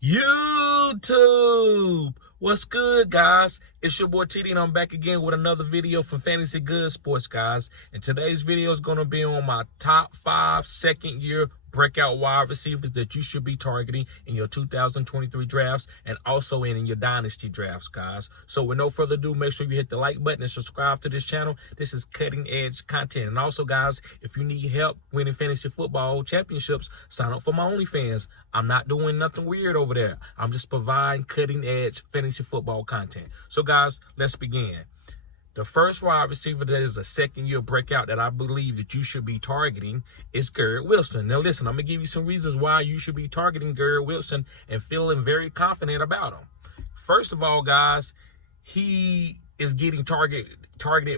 YouTube, what's good, guys? It's your boy TD, and I'm back again with another video for Fantasy Good Sports, guys. And today's video is going to be on my top 5 second-year breakout wide receivers that you should be targeting in your 2023 drafts and also in your dynasty drafts, guys. So with no further ado, make sure you hit the like button and subscribe to this channel. This is cutting edge content. And also, guys, if you need help winning fantasy football championships, sign up for my OnlyFans. I'm not doing nothing weird over there. I'm just providing cutting edge fantasy football content. So, guys, let's begin. The first wide receiver that is a second-year breakout that I believe that you should be targeting is Garrett Wilson. Now, listen, I'm going to give you some reasons why you should be targeting Garrett Wilson and feeling very confident about him. First of all, guys, he is getting targeted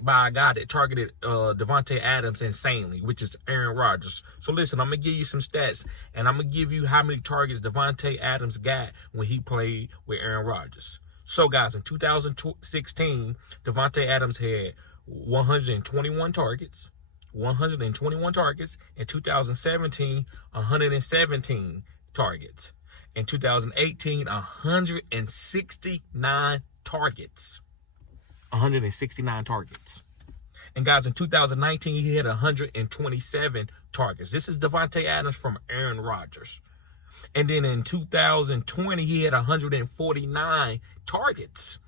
by a guy that targeted Davante Adams insanely, which is Aaron Rodgers. So, listen, I'm going to give you some stats, and I'm going to give you how many targets Davante Adams got when he played with Aaron Rodgers. So, guys, in 2016, Davante Adams had 121 targets. 121 targets. In 2017, 117 targets. In 2018, 169 targets. 169 targets. And, guys, in 2019, he had 127 targets. This is Davante Adams from Aaron Rodgers. And then in 2020, he had 149 targets.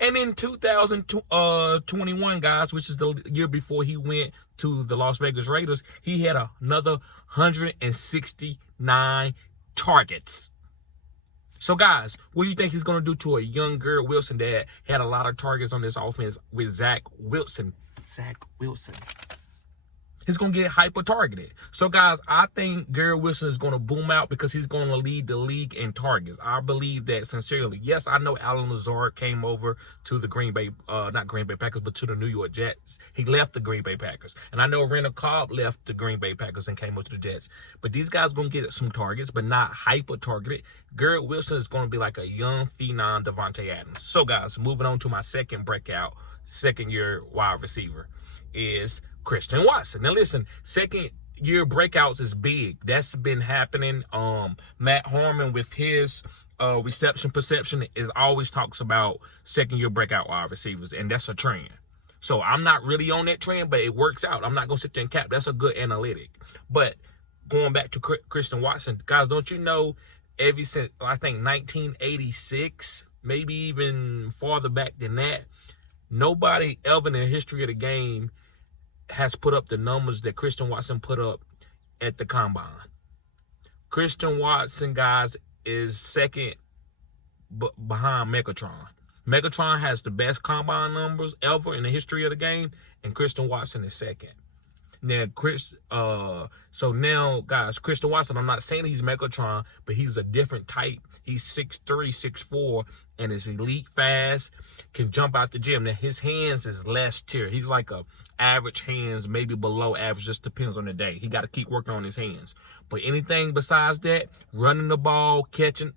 And in 2021, guys, which is the year before he went to the Las Vegas Raiders, he had another 169 targets. So, guys, what do you think he's going to do to a young Garrett Wilson that had a lot of targets on this offense with Zach Wilson? He's going to get hyper-targeted. So, guys, I think Garrett Wilson is going to boom out because he's going to lead the league in targets. I believe that sincerely. Yes, I know Allen Lazard came over to the not Green Bay Packers, but to the New York Jets. He left the Green Bay Packers. And I know Randall Cobb left the Green Bay Packers and came over to the Jets. But these guys are going to get some targets, but not hyper-targeted. Garrett Wilson is going to be like a young phenom Davante Adams. So, guys, moving on to my second breakout, second-year wide receiver is Christian Watson. Now, listen, second-year breakouts is big. That's been happening. Matt Harmon, with his reception perception, is always talks about second-year breakout wide receivers, and that's a trend. So I'm not really on that trend, but it works out. I'm not going to sit there and cap. That's a good analytic. But going back to Christian Watson, guys, don't you know, ever since, I think, 1986, maybe even farther back than that, nobody ever in the history of the game has put up the numbers that Christian Watson put up at the combine. Christian Watson, guys, is second behind Megatron. Megatron has the best combine numbers ever in the history of the game, and Christian Watson is second. Now, so now, guys, Christian Watson, I'm not saying he's Megatron, but he's a different type. He's 6'3", 6'4", and is elite fast, can jump out the gym. Now, his hands is less tier. He's like a average hands, maybe below average, just depends on the day. He got to keep working on his hands. But anything besides that, running the ball, catching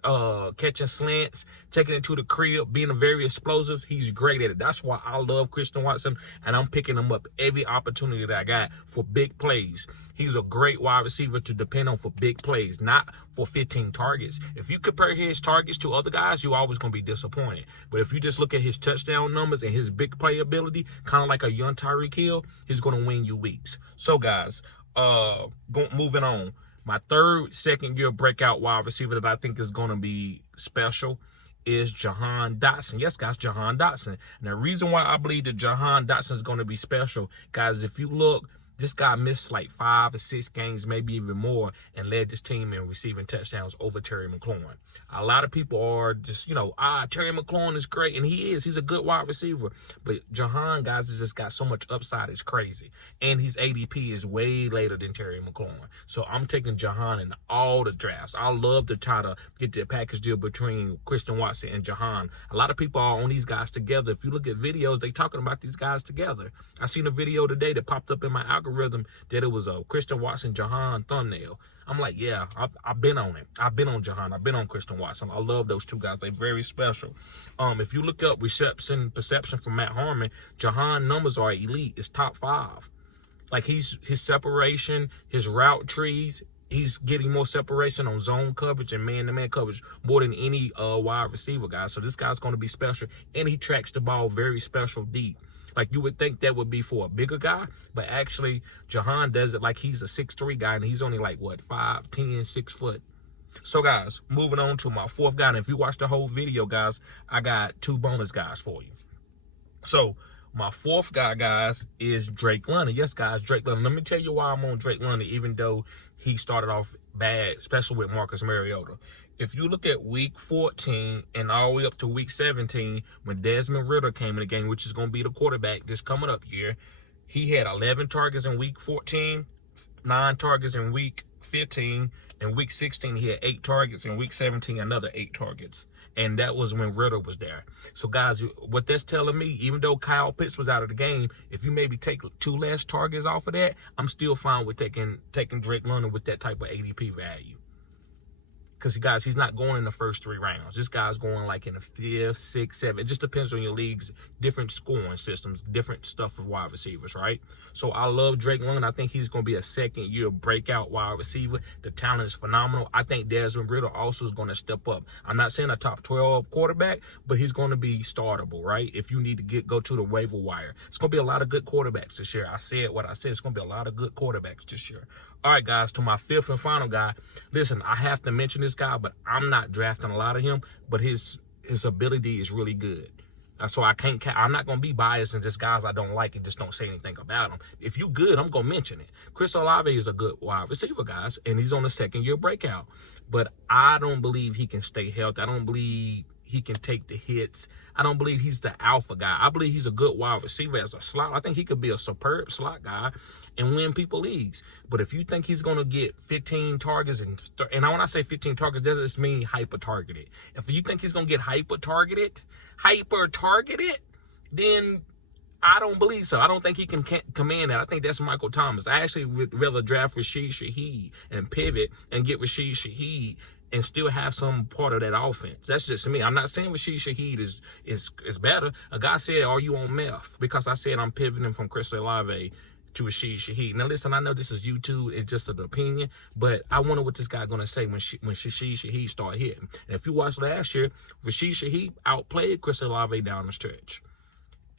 slants, taking it to the crib, being very explosive, he's great at it. That's why I love Christian Watson, and I'm picking him up every opportunity that I got for big plays. He's a great wide receiver to depend on for big plays, not for 15 targets. If you compare his targets to other guys, you're always going to be disappointed. But if you just look at his touchdown numbers and his big play ability, kind of like a young Tyreek Hill, he's going to win you weeks. So, guys, moving on. My third second-year breakout wide receiver that I think is going to be special is Jahan Dotson. Yes, guys, Jahan Dotson. And the reason why I believe that Jahan Dotson is going to be special, guys, if you look, this guy missed like 5 or 6 games, maybe even more, and led this team in receiving touchdowns over Terry McLaurin. A lot of people are just, Terry McLaurin is great, and he is. He's a good wide receiver. But Jahan, guys, has just got so much upside. It's crazy. And his ADP is way later than Terry McLaurin. So I'm taking Jahan in all the drafts. I love to try to get the package deal between Christian Watson and Jahan. A lot of people are on these guys together. If you look at videos, they talking about these guys together. I seen a video today that popped up in my algorithm that it was a Christian Watson Jahan thumbnail. I'm like, yeah, I've been on it. I've been on Jahan. I've been on Christian Watson. I love those two guys. They're very special. If you look up reception perception from Matt Harmon, Jahan numbers are elite. It's top 5. Like his separation, his route trees, He's getting more separation on zone coverage and man-to-man coverage more than any wide receiver, guys. So this guy's going to be special, and he tracks the ball very special deep. Like, you would think that would be for a bigger guy, but actually, Jahan does it like he's a 6'3" guy, and he's only like, what, 5'10", 6 foot. So, guys, moving on to my fourth guy. And if you watch the whole video, guys, I got 2 bonus guys for you. So, my fourth guy, guys, is Drake London. Yes, guys, Drake London. Let me tell you why I'm on Drake London, even though he started off bad, especially with Marcus Mariota. If you look at week 14 and all the way up to week 17, when Desmond Ridder came in the game, which is going to be the quarterback this coming up here, he had 11 targets in week 14, 9 targets in week 15. In week 16, he had 8 targets. In week 17, another 8 targets. And that was when Ridder was there. So, guys, what that's telling me, even though Kyle Pitts was out of the game, if you maybe take 2 less targets off of that, I'm still fine with taking Drake London with that type of ADP value. Because, guys, he's not going in the first 3 rounds. This guy's going like in the 5th, 6th, 7th. It just depends on your league's different scoring systems, different stuff for wide receivers, right? So I love Drake London. I think he's going to be a second-year breakout wide receiver. The talent is phenomenal. I think Desmond Ridder also is going to step up. I'm not saying a top 12 quarterback, but he's going to be startable, right? If you need to go to the waiver wire. It's going to be a lot of good quarterbacks this year. I said what I said. It's going to be a lot of good quarterbacks this year. All right, guys, to my 5th and final guy. Listen, I have to mention this guy, but I'm not drafting a lot of him. But his ability is really good. So I'm not going to be biased and just guys I don't like and just don't say anything about him. If you good, I'm going to mention it. Chris Olave is a good wide receiver, guys, and he's on a second-year breakout. But I don't believe he can stay healthy. I don't believe he can take the hits. I don't believe he's the alpha guy. I believe he's a good wide receiver as a slot. I think he could be a superb slot guy and win people leagues. But if you think he's going to get 15 targets, and when I say 15 targets, that doesn't mean hyper-targeted. If you think he's going to get hyper-targeted, then I don't believe so. I don't think he can command that. I think that's Michael Thomas. I actually would rather draft Rashid Shaheed and pivot and get Rashid Shaheed and still have some part of that offense. That's just me. I'm not saying Rashid Shaheed is better. A guy said, are you on meth? Because I said I'm pivoting from Chris Olave to Rashid Shaheed. Now, listen, I know this is YouTube. It's just an opinion. But I wonder what this guy going to say when Rashid Shaheed start hitting. And if you watched last year, Rashid Shaheed outplayed Chris Olave down the stretch.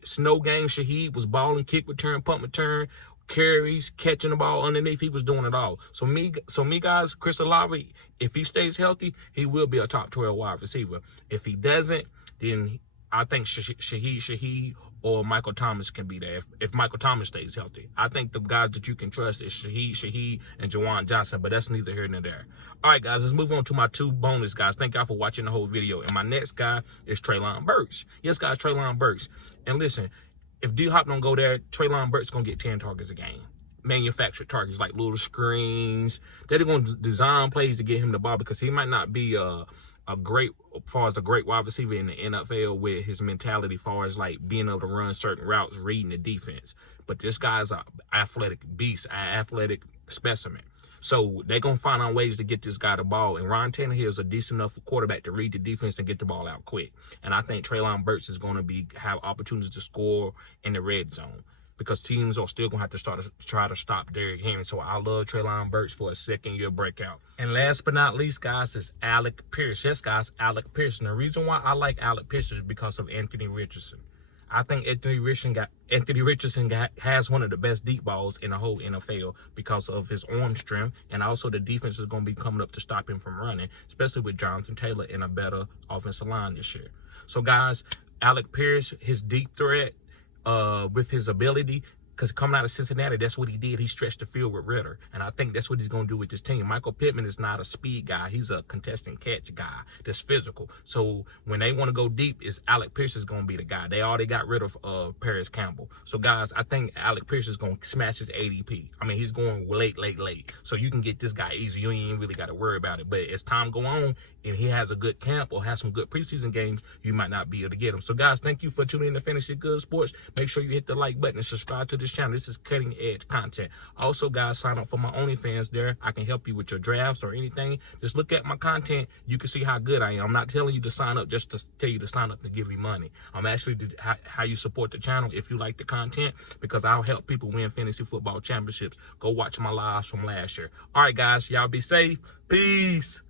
Snow game, Shaheed was balling, kick return, punt return, carries, catching the ball underneath. He was doing it all. So me, guys, Chris Olave, if he stays healthy, he will be a top 12 wide receiver. If he doesn't, then I think Shaheed or Michael Thomas can be there if Michael Thomas stays healthy. I think the guys that you can trust is Shaheed, and Juwan Johnson, but that's neither here nor there. All right, guys, let's move on to my 2 bonus guys. Thank y'all for watching the whole video. And my next guy is Treylon Burks. Yes, guys, Treylon Burks. And listen, if D-Hop don't go there, Treylon Burks going to get 10 targets a game. Manufactured targets like little screens. They're going to design plays to get him the ball because he might not be a great, as far as a great wide receiver in the NFL with his mentality, as far as like being able to run certain routes, reading the defense. But this guy's an athletic beast, an athletic specimen. So they're going to find out ways to get this guy the ball. And Ryan Tannehill is a decent enough quarterback to read the defense and get the ball out quick. And I think Treylon Burks is going to have opportunities to score in the red zone because teams are still going to have to try to stop Derrick Henry. So I love Treylon Burks for a second-year breakout. And last but not least, guys, is Alec Pierce. Yes, guys, Alec Pierce. And the reason why I like Alec Pierce is because of Anthony Richardson. I think Anthony Richardson has one of the best deep balls in the whole NFL because of his arm strength, and also the defense is going to be coming up to stop him from running, especially with Jonathan Taylor in a better offensive line this year. So, guys, Alec Pierce, his deep threat with his ability, because coming out of Cincinnati, that's what he did. He stretched the field with Ridder, and I think that's what he's going to do with this team. Michael Pittman is not a speed guy. He's a contesting catch guy that's physical. So when they want to go deep, Alec Pierce is going to be the guy. They already got rid of Paris Campbell. So, guys, I think Alec Pierce is going to smash his ADP. I mean, he's going late. So you can get this guy easy. You ain't really got to worry about it. But as time go on and he has a good camp or has some good preseason games, you might not be able to get him. So, guys, thank you for tuning in to Fantasy Good Sports. Make sure you hit the like button and subscribe to the channel. This is cutting edge content. Also, guys, sign up for my OnlyFans there. I can help you with your drafts or anything. Just look at my content. You can see how good I am. I'm not telling you to sign up just to tell you to sign up to give you money. I'm actually how you support the channel if you like the content, because I'll help people win fantasy football championships. Go watch my lives from last year. All right, guys, y'all be safe. Peace.